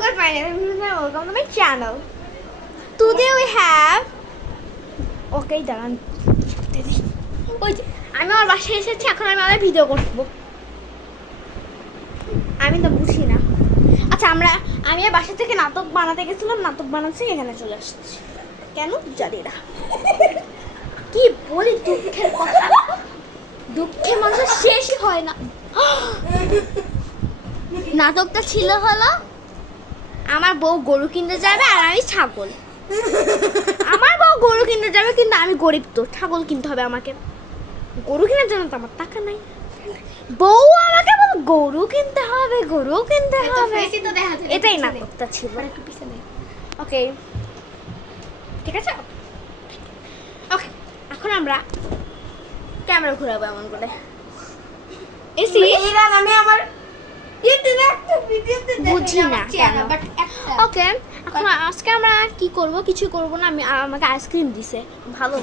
guys, my name is Husna. Welcome to my channel. Today we have. Okay, দাঁড়ান। ওই যে আমি আমার বাসায় এসেছি, এখন আমি আমার ভিডিও করব। আমি তো বুঝি না। আচ্ছা আমি আর বাসা থেকে নাটক বানাতে গেছিলাম, নাটক বানাচ্ছি, এখানে চলে আসছি। কেন জানি না। কি বলি দুঃখের কথা, দুঃখে মানুষের শেষই হয় না। নাটকটা ছিল হলো আমার বউ গরু কিনতে যাবে আর আমি ছাগল। আমার বউ গরু কিনতে যাবে, কিন্তু আমি গরিব, তো ছাগল কিনতে হবে আমাকে। গরু কেনার জন্য তো আমার টাকা নাই। বউ আমাকে বল গরু কিনতে হবে, গরু কিনতে হবে। এটাই নাটকটা ছিল। ওকে, ঠিক আছে। ওকে, এখন আমরা ক্যামেরা ঘোরাবো এমন করে। এসি আমি আমার বুঝি না কেন। ওকে, এখন আজকে আমরা কি করব? কিছু করব না। আমাকে আইসক্রিম দিছে। ভালো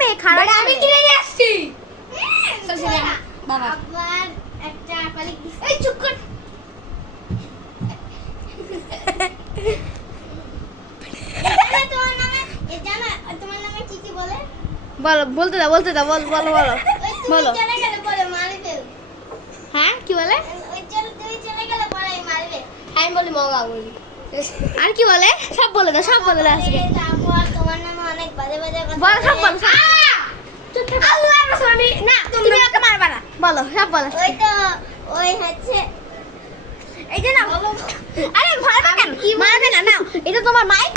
মেয়ে খারাপ আমি কিনে নিয়ে আসছি। বাবা আবার একটা পালিক দিছে। এই চুপ কর। তোমার নামে কি বলে? বলো, বলতে দাও বলো বলো। হ্যাঁ, কি বলে? আমি বলি মগা বলি। আর কি বলে? সব বলে দাও আজকে। তোমার নামে অনেক বাজে কথা বলো, সব বলো। আল্লাহর কসম আমি না, তুমি আমাকে মারবা না। বলো, সব বলো। ওই হচ্ছে এই যে না। আরে মারবা কেন? মারবে না, না এটা তোমার মাইক।